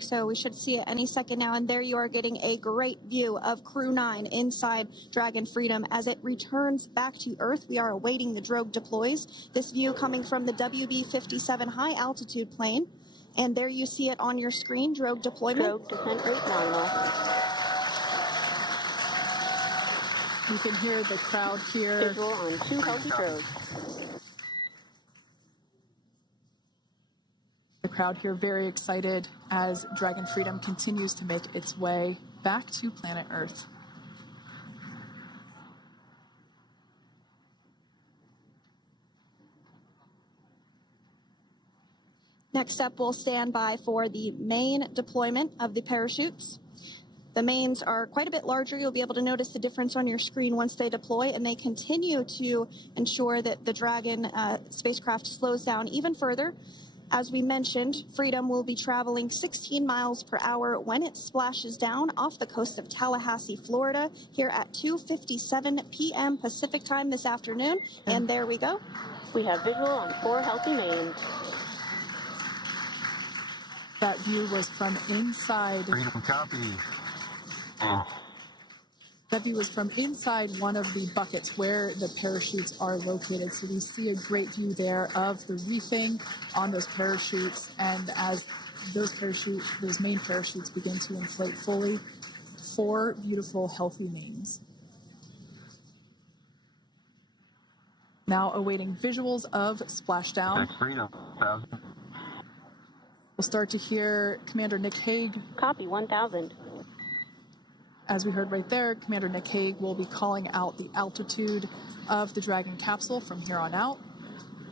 So we should see it any second now. And there you are getting a great view of Crew 9 inside Dragon Freedom as it returns back to Earth. We are awaiting the drogue deploys. This view coming from the WB-57 high altitude plane. And there you see it on your screen, drogue deployment. Drogue descent rate nominal. You can hear the crowd here. Visual on 2 healthy drogues. The crowd here very excited as Dragon Freedom continues to make its way back to planet Earth. Next up, we'll stand by for the main deployment of the parachutes. The mains are quite a bit larger. You'll be able to notice the difference on your screen once they deploy, and they continue to ensure that the Dragon spacecraft slows down even further. As we mentioned, Freedom will be traveling 16 miles per hour when it splashes down off the coast of Tallahassee, Florida, here at 2:57 p.m. Pacific time this afternoon. And there we go. We have visual on 4 healthy mains. That view was from inside. Freedom copy. That view was from inside one of the buckets where the parachutes are located. So we see a great view there of the reefing on those parachutes. And as those main parachutes begin to inflate fully, 4 beautiful, healthy mains. Now awaiting visuals of splashdown. Freedom. We'll start to hear Commander Nick Hague. Copy 1000. As we heard right there, Commander Nick Hague will be calling out the altitude of the Dragon capsule from here on out.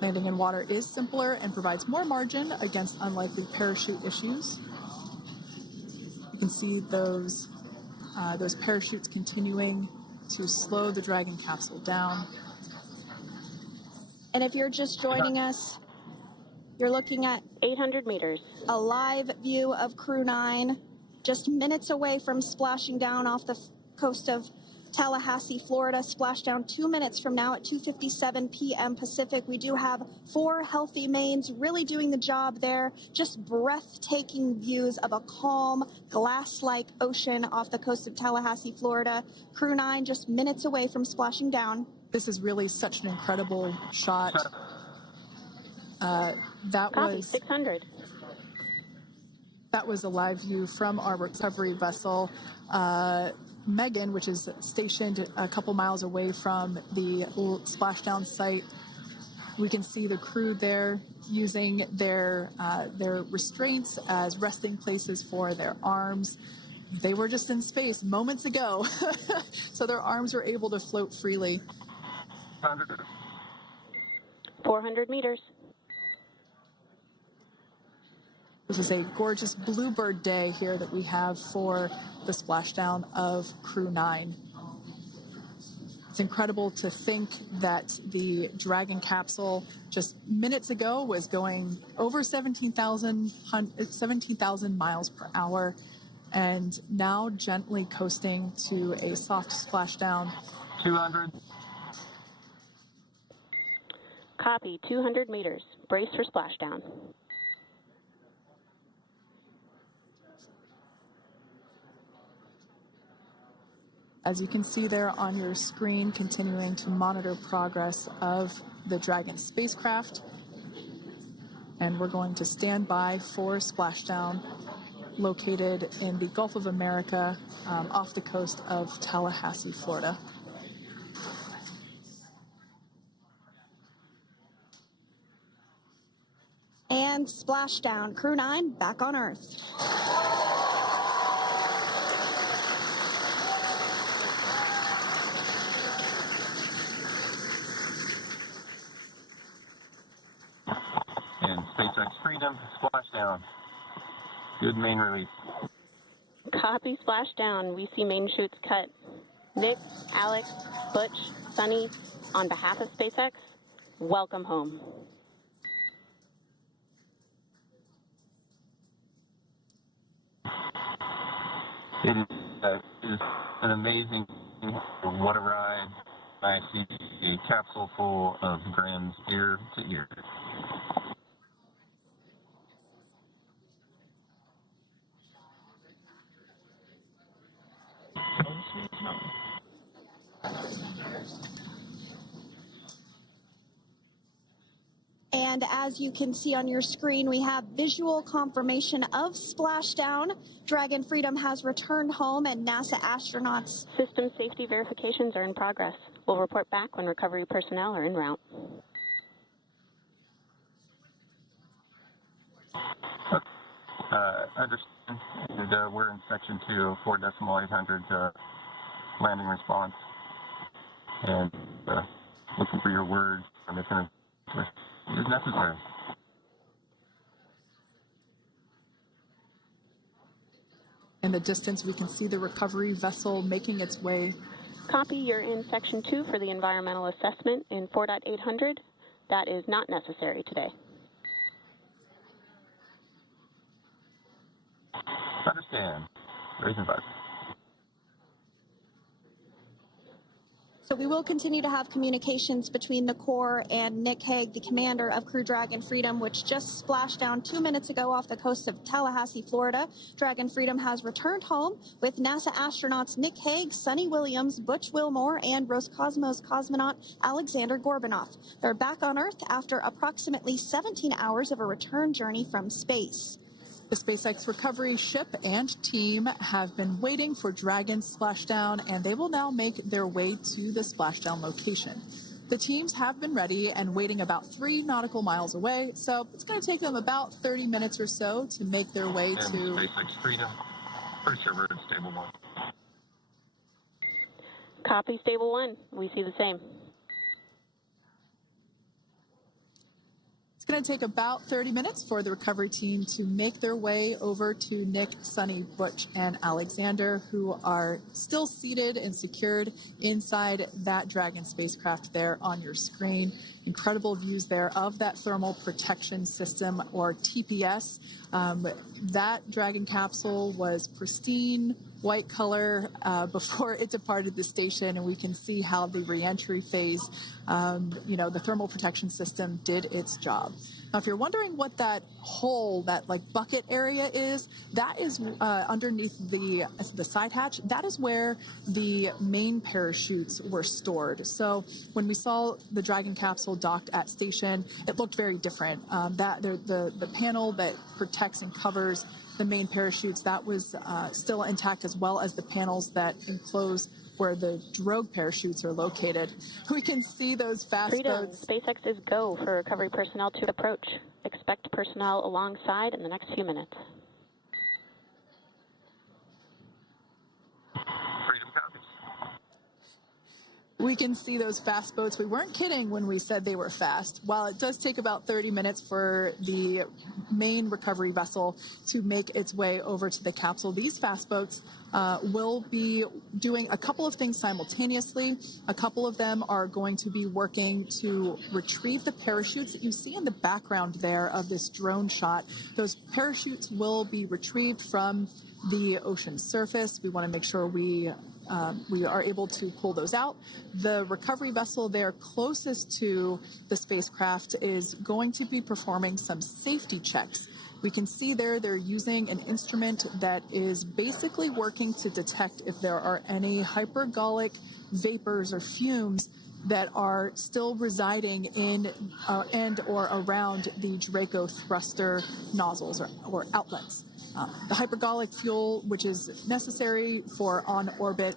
Landing in water is simpler and provides more margin against unlikely parachute issues. You can see those parachutes continuing to slow the Dragon capsule down. And if you're just joining us, you're looking at 800 meters. A live view of Crew 9. Just minutes away from splashing down off the coast of Tallahassee, Florida. Splashdown 2 minutes from now at 2:57 p.m. Pacific. We do have 4 healthy mains really doing the job there. Just breathtaking views of a calm, glass-like ocean off the coast of Tallahassee, Florida. Crew 9 just minutes away from splashing down. This is really such an incredible shot. Copy 600. That was a live view from our recovery vessel, Megan, which is stationed a couple miles away from the splashdown site. We can see the crew there using their restraints as resting places for their arms. They were just in space moments ago, so their arms were able to float freely. 400 meters. This is a gorgeous bluebird day here that we have for the splashdown of Crew 9. It's incredible to think that the Dragon capsule just minutes ago was going over 17,000 miles per hour and now gently coasting to a soft splashdown. 200. Copy 200 meters. Brace for splashdown. As you can see there on your screen, continuing to monitor progress of the Dragon spacecraft. And we're going to stand by for splashdown located in the Gulf of America off the coast of Tallahassee, Florida. And splashdown. Crew 9 back on Earth. SpaceX Freedom, splashdown. Good main release. Copy splashdown. We see main chutes cut. Nick, Alex, Butch, Sunny, on behalf of SpaceX, welcome home. It is an amazing, what a ride. I see a capsule full of grams ear to ear. And as you can see on your screen, we have visual confirmation of splashdown. Dragon Freedom has returned home, and NASA astronauts. System safety verifications are in progress. We'll report back when recovery personnel are en route. Understand. And, we're in section 2, 4.800 landing response. And looking for your word on this is necessary. In the distance, we can see the recovery vessel making its way. Copy, you're in section 2 for the environmental assessment in 4.800. That is not necessary today. Understand. Raising 5. So we will continue to have communications between the Corps and Nick Hague, the commander of Crew Dragon Freedom, which just splashed down 2 minutes ago off the coast of Tallahassee, Florida. Dragon Freedom has returned home with NASA astronauts Nick Hague, Sunita Williams, Butch Wilmore, and Roscosmos cosmonaut Alexander Gorbanov. They're back on Earth after approximately 17 hours of a return journey from space. The SpaceX recovery ship and team have been waiting for Dragon's splashdown, and they will now make their way to the splashdown location. The teams have been ready and waiting about 3 nautical miles away, so it's going to take them about 30 minutes or so to make their way And to SpaceX Freedom. Pretty sure we're in stable 1. Copy, stable 1. We see the same. It's going to take about 30 minutes for the recovery team to make their way over to Nick, Sunny, Butch, and Alexander, who are still seated and secured inside that Dragon spacecraft there on your screen. Incredible views there of that thermal protection system, or TPS. That Dragon capsule was pristine, white color before it departed the station, and we can see how the reentry phase, the thermal protection system did its job. Now, if you're wondering what that hole, that like bucket area is, that is underneath the side hatch. That is where the main parachutes were stored. So when we saw the Dragon capsule docked at station, it looked very different. The panel that protects and covers the main parachutes, that was still intact, as well as the panels that enclose where the drogue parachutes are located. We can see those fast Freedom, boats. SpaceX is go for recovery personnel to approach. Expect personnel alongside in the next few minutes. Freedom copies. We can see those fast boats. We weren't kidding when we said they were fast. While it does take about 30 minutes for the main recovery vessel to make its way over to the capsule, these fast boats will be doing a couple of things simultaneously. A couple of them are going to be working to retrieve the parachutes that you see in the background there of this drone shot. Those parachutes will be retrieved from the ocean surface. We want to make sure we are able to pull those out. The recovery vessel there closest to the spacecraft is going to be performing some safety checks. We can see there they're using an instrument that is basically working to detect if there are any hypergolic vapors or fumes that are still residing in and or around the Draco thruster nozzles or outlets. The hypergolic fuel, which is necessary for on-orbit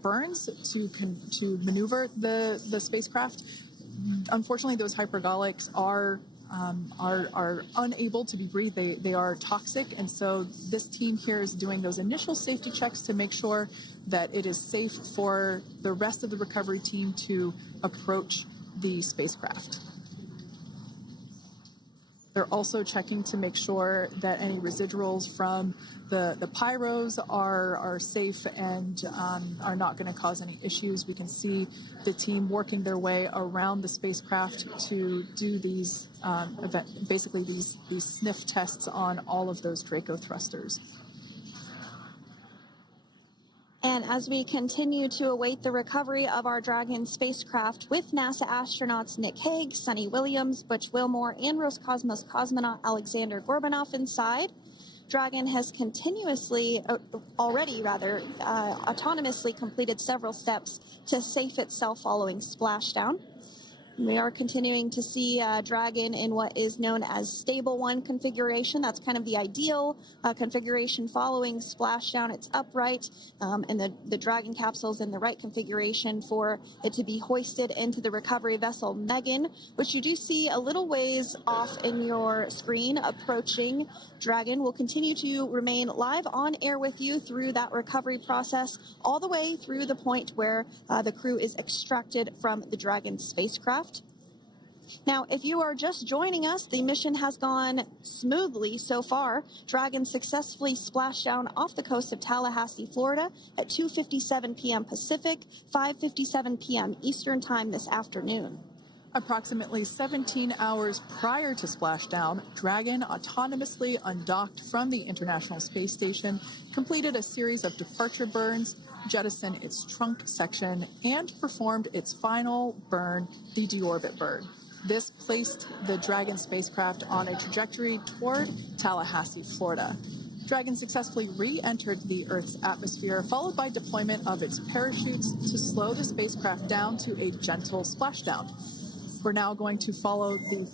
burns to maneuver the spacecraft. Unfortunately, those hypergolics are unable to be breathed. They are toxic, and so this team here is doing those initial safety checks to make sure that it is safe for the rest of the recovery team to approach the spacecraft. They're also checking to make sure that any residuals from the pyros are safe and are not going to cause any issues. We can see the team working their way around the spacecraft to do these these sniff tests on all of those Draco thrusters. And as we continue to await the recovery of our Dragon spacecraft with NASA astronauts Nick Hague, Sunny Williams, Butch Wilmore, and Roscosmos cosmonaut Alexander Gorbanov inside, Dragon has autonomously completed several steps to safe itself following splashdown. We are continuing to see Dragon in what is known as Stable 1 configuration. That's kind of the ideal configuration following splashdown. It's upright, and the Dragon capsule is in the right configuration for it to be hoisted into the recovery vessel Megan, which you do see a little ways off in your screen approaching. Dragon will continue to remain live on air with you through that recovery process, all the way through the point where the crew is extracted from the Dragon spacecraft. Now, if you are just joining us, the mission has gone smoothly so far. Dragon successfully splashed down off the coast of Tallahassee, Florida at 2:57 p.m. Pacific, 5:57 p.m. Eastern Time this afternoon. Approximately 17 hours prior to splashdown, Dragon autonomously undocked from the International Space Station, completed a series of departure burns, jettisoned its trunk section, and performed its final burn, the deorbit burn. This placed the Dragon spacecraft on a trajectory toward Tallahassee, Florida. Dragon successfully re-entered the Earth's atmosphere, followed by deployment of its parachutes to slow the spacecraft down to a gentle splashdown. We're now going to follow the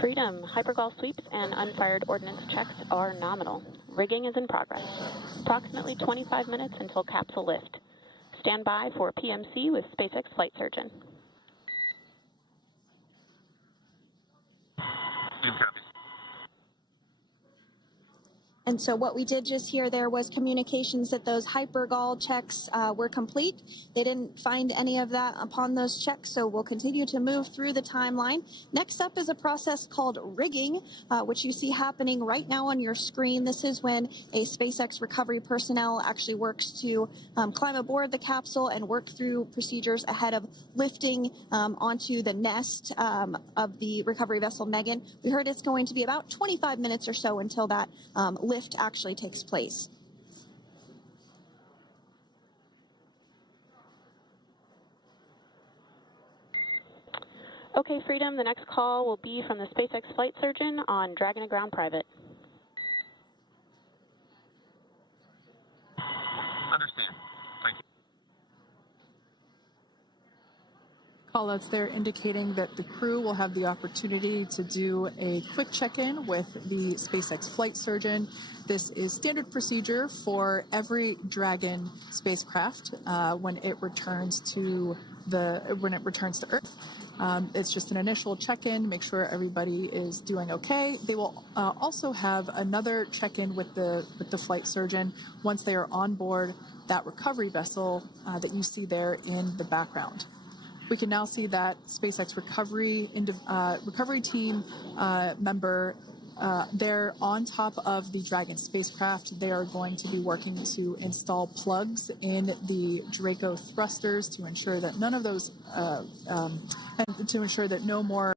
Freedom. Hypergol sweeps and unfired ordnance checks are nominal. Rigging is in progress. Approximately 25 minutes until capsule lift. Stand by for PMC with SpaceX flight surgeon. And so what we did just hear there was communications that those hypergol checks were complete. They didn't find any of that upon those checks, so we'll continue to move through the timeline. Next up is a process called rigging, which you see happening right now on your screen. This is when a SpaceX recovery personnel actually works to climb aboard the capsule and work through procedures ahead of lifting onto the nest of the recovery vessel Megan. We heard it's going to be about 25 minutes or so until that lift actually takes place. Okay, Freedom, the next call will be from the SpaceX flight surgeon on Dragon to Ground Private. Understand. Thank you. callouts there indicating that the crew will have the opportunity to do a quick check-in with the SpaceX flight surgeon. This is standard procedure for every Dragon spacecraft when it returns to Earth. It's just an initial check-in, make sure everybody is doing okay. They will also have another check-in with the flight surgeon once they are on board that recovery vessel that you see there in the background. We can now see that SpaceX recovery team member they're on top of the Dragon spacecraft. They are going to be working to install plugs in the Draco thrusters to ensure that none of those, and to ensure that no more